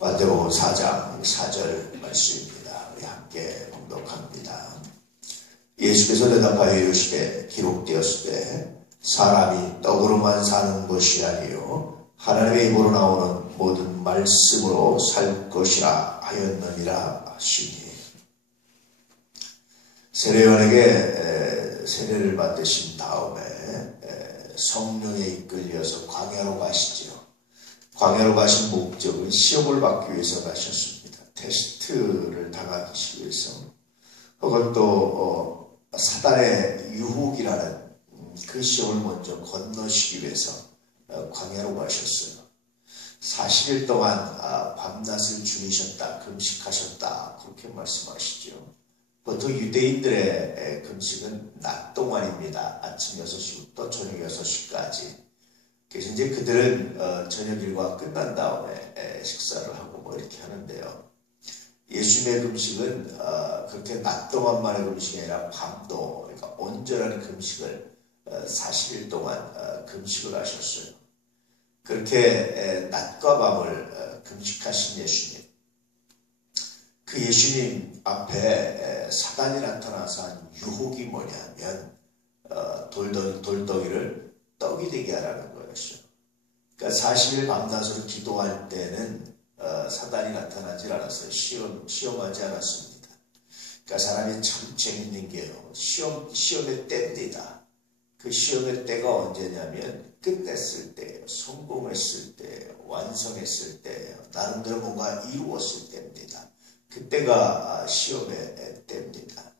마태복음 4장 4절 말씀입니다. 우리 함께 봉독합니다. 예수께서 대답하여 이르시되 기록되었을 때 사람이 떡으로만 사는 것이 아니요 하나님의 입으로 나오는 모든 말씀으로 살 것이라 하였느니라 하시니. 세례요한에게 세례를 받으신 다음에 성령에 이끌려서 광야로 가시죠. 광야로 가신 목적은 시험을 받기 위해서 가셨습니다. 테스트를 당하기 위해서, 혹은 또 사단의 유혹이라는 그 시험을 먼저 건너시기 위해서 광야로 가셨어요. 40일 동안 밤낮을 줄이셨다, 금식하셨다, 그렇게 말씀하시죠. 보통 유대인들의 금식은 낮 동안입니다. 아침 6시부터 저녁 6시까지. 그래서 이제 그들은 저녁 일과 끝난 다음에 식사를 하고 뭐 이렇게 하는데요. 예수님의 금식은 그렇게 낮 동안만의 금식이 아니라 밤도, 그러니까 온전한 금식을 40일 동안 금식을 하셨어요. 그렇게 낮과 밤을 금식하신 예수님. 그 예수님 앞에 사단이 나타나서 한 유혹이 뭐냐면 돌덩이를 떡이 되게 하라는 거였어요. 그러니까 40일 밤낮으로 기도할 때는 사단이 나타나질 않았어요. 시험하지 않았습니다. 그러니까 사람이 참 재밌는 게요. 시험의 때입니다. 그 시험의 때가 언제냐면 끝냈을 때예요. 성공했을 때예요. 완성했을 때예요. 나름대로 뭔가 이루었을 때입니다. 그때가 시험의 때입니다.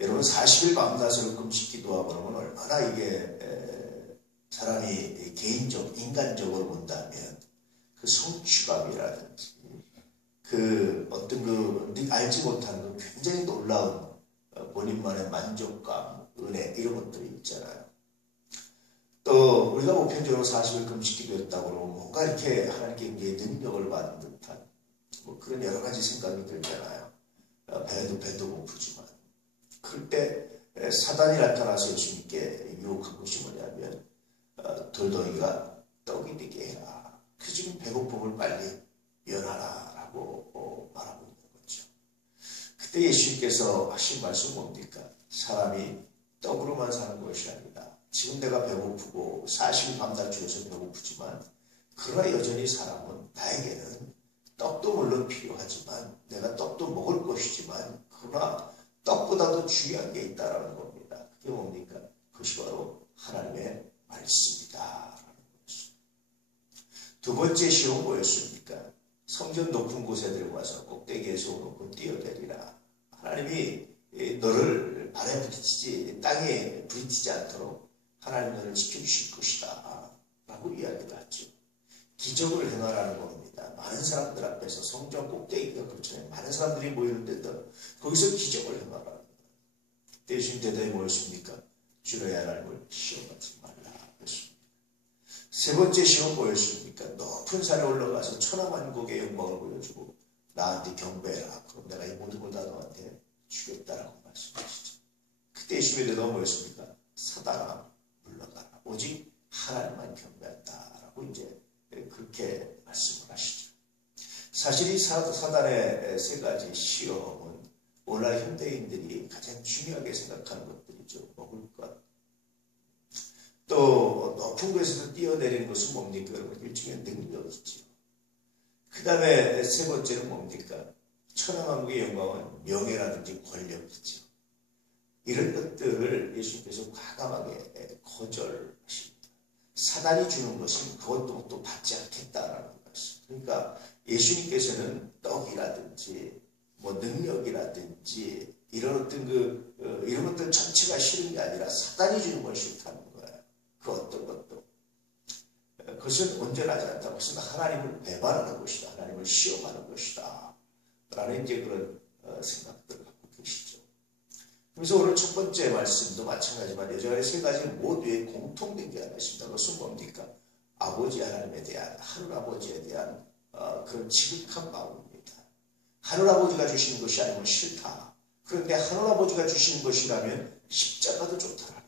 여러분 40일 밤낮으로 금식 기도하고 그러면 얼마나 이게 사람이 인간적으로 본다면 그 성취감이라든지 그 어떤 알지 못하는 그 굉장히 놀라운 본인만의 만족감, 은혜 이런 것들이 있잖아요. 또 우리가 보편적으로 40일 금식 기도했다고 그러면 뭔가 이렇게 하나님께 능력을 받은 듯한 뭐 그런 여러 가지 생각이 들잖아요. 배도 고프지만. 그럴 때 사단이 나타나서 예수님께 유혹한 것이 뭐냐면 돌덩이가 떡이 되게 해라. 그 지금 배고픔을 빨리 면하라 라고 말하고 있는 거죠. 그때 예수님께서 하신 말씀 뭡니까? 사람이 떡으로만 사는 것이 아니다. 지금 내가 배고프고 40일 밤낮 중에서 배고프지만 그러나 여전히 사람은 나에게는 떡도 물론 필요하지만 내가 떡도 먹을 것이지만 그러나 떡보다도 중요한 게 있다라는 겁니다. 그게 뭡니까? 그것이 바로 하나님의 말씀이다. 두 번째 시험은 뭐였습니까? 성전 높은 곳에 들어가서 꼭대기에 세워놓고 뛰어내리라. 하나님이 너를 발에 부딪히지, 땅에 부딪히지 않도록 하나님 너를 지켜주실 것이다. 라고 이야기를 하죠. 기적을 행하라는 겁니다. 많은 사람들 앞에서 성전 꼭대기가 그렇잖아요. 많은 사람들이 모이는데도 거기서 기적을 행하라는 거예요. 대신 대답이 뭐였습니까? 주의 하나님을 시험하지 말라 했습니다. 세 번째 시험 뭐였습니까? 높은 산에 올라가서 천하만국의 영광을 보여주고 나한테 경배해라. 그럼 내가 이 모든 걸 다 너한테 주겠다라고 말씀하시죠. 그때 예수님의 대답은 뭐였습니까? 사단아 물러가라. 오직 하나님만 경배한다라고 이제 그렇게 말씀을 하시죠. 사실 이 사단의 세 가지 시험은 오늘날 현대인들이 가장 중요하게 생각하는 것들이죠. 먹을 것. 또 높은 곳에서 뛰어내리는 것은 뭡니까? 여러분 일종의 능력이죠. 그 다음에 세 번째는 뭡니까? 천하만국의 영광은 명예라든지 권력이죠. 이런 것들을 예수님께서 과감하게 거절하십니다. 사단이 주는 것은 그것도 또 받지 않겠다라는 것이죠. 그러니까 예수님께서는 떡이라든지 뭐 능력이라든지 이런 어떤 이런 것들 전체가 싫은 게 아니라 사단이 주는 걸 싫다는 거예요. 그 어떤 것도. 그것은 온전하지 않다. 그것은 하나님을 배반하는 것이다. 하나님을 시험하는 것이다. 라는 이제 그런 생각들을 갖고 계시죠. 그래서 오늘 첫 번째 말씀도 마찬가지지만 여전히 세 가지 모두에 공통된 게 하나 있습니다. 그것은 뭡니까? 아버지 하나님에 대한, 하늘 아버지에 대한 그런 지극한 마음입니다. 하늘 아버지가 주시는 것이 아니면 싫다. 그런데 하늘 아버지가 주시는 것이라면 십자가도 좋다라는 거예요.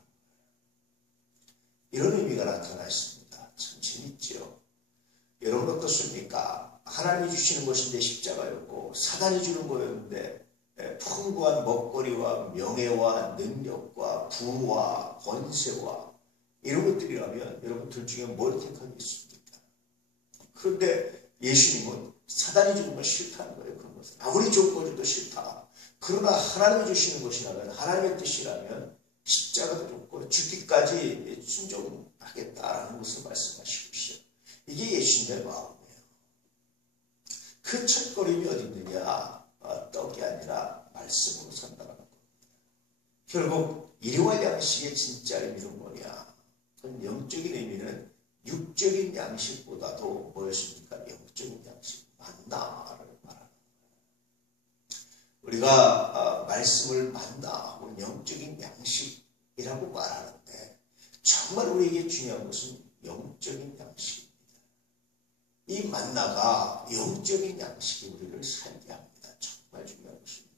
이런 의미가 나타나 있습니다. 참 재밌죠. 여러분 어떻습니까? 하나님이 주시는 것인데 십자가였고 사단이 주는 거였는데 풍부한 먹거리와 명예와 능력과 부와 권세와 이런 것들이라면 여러분 둘 중에 뭘 택하겠습니까? 그런데 예수님은 사단이 주는 건 싫다는 거예요. 그런 것은 아무리 좋은 것도 싫다. 그러나 하나님이 주시는 것이라면 하나님의 뜻이라면 십자가도 좋고 죽기까지 순종하겠다라는 것을 말씀하시고 있어요. 이게 예수님의 마음이에요. 그 첫걸음이 어디 있느냐? 떡이 아니라 말씀으로 산다는 겁니다. 결국 일용할 양식의 진짜 의미는 뭐냐? 그건 영적인 의미는 육적인 양식보다도 뭐였습니까? 영적인 양식, 만나를 말하는 거예요. 우리가 말씀을 만나 혹은 영적인 양식이라고 말하는데 정말 우리에게 중요한 것은 영적인 양식입니다. 이 만나가 영적인 양식이 우리를 살게 합니다. 정말 중요한 것입니다.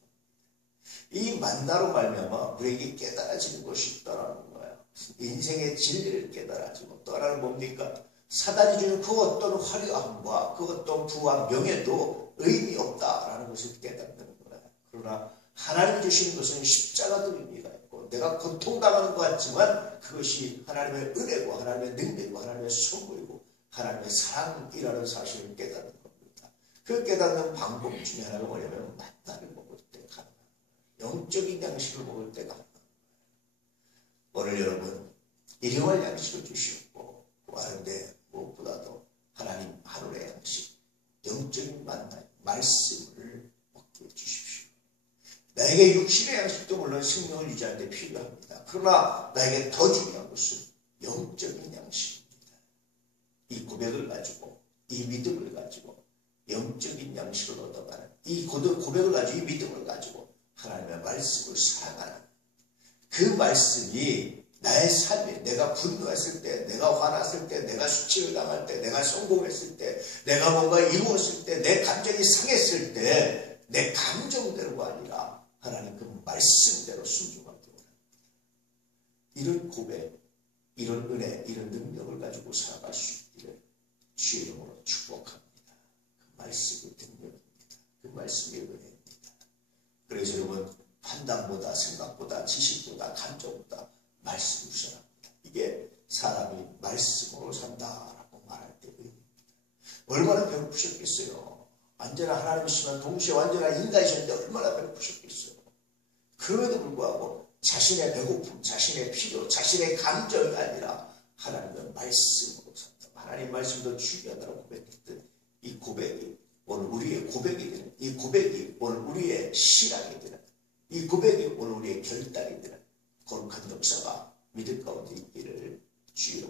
이 만나로 말미암아 우리에게 깨달아지는 것이 있다라는 거예요. 인생의 진리를 깨달아지고 또 하나는 뭡니까? 사단이 주는 그 어떤 화려함과 그 어떤 부와 명예도 의미 없다라는 것을 깨닫는 거예요. 그러나 하나님이 주시는 것은 십자가도 의미가 있고 내가 고통당하는 것 같지만 그것이 하나님의 은혜고 하나님의 능력이고 하나님의 선물이고 하나님의 사랑이라는 사실을 깨닫는 겁니다. 그 깨닫는 방법 중에 하나가 뭐냐면 만나를 먹을 때 가능한 거예요. 영적인 양식을 먹을 때 가능한 거예요. 오늘 여러분 일용할 양식을 주시고 구하는데 무엇보다도 하나님 하늘의 양식 영적인 만나 말씀을 먹게 해주십시오. 나에게 육신의 양식도 물론 생명을 유지하는 데 필요합니다. 그러나 나에게 더 중요한 것은 영적인 양식입니다. 이 고백을 가지고 이 믿음을 가지고 영적인 양식을 얻어가는 이 고백을 가지고 이 믿음을 가지고 하나님의 말씀을 사랑하는 그 말씀이 나의 삶에 내가 분노했을 때 내가 화났을 때 내가 수치를 당할 때 내가 성공했을 때 내가 뭔가 이루었을 때 내 감정이 상했을 때 내 감정대로가 아니라 하나님 그 말씀대로 순종하기 원합니다. 이런 고백 이런 은혜, 이런 능력을 가지고 살아갈 수 있기를 주의 이름으로 축복합니다. 그 말씀이 능력입니다. 그 말씀이 은혜입니다. 그래서 여러분 판단보다 생각보다 지식보다 감정보다 말씀을 우선합니다. 이게 사람이 말씀으로 산다라고 말할 때 의미입니다. 얼마나 배고프셨겠어요. 완전한 하나님이시지만 동시에 완전한 인간이셨는데 얼마나 배고프셨겠어요. 그럼에도 불구하고 자신의 배고픔, 자신의 필요, 자신의 감정이 아니라 하나님의 말씀으로 산다. 하나님 말씀도 중요하다고 고백했던 이 고백이 오늘 우리의 고백이 되는 이 고백이 오늘 우리의 신앙이 되는 이 고백이 오늘 우리의 결단이 되는 거룩한 역사가 믿음 가운데 있기를 주여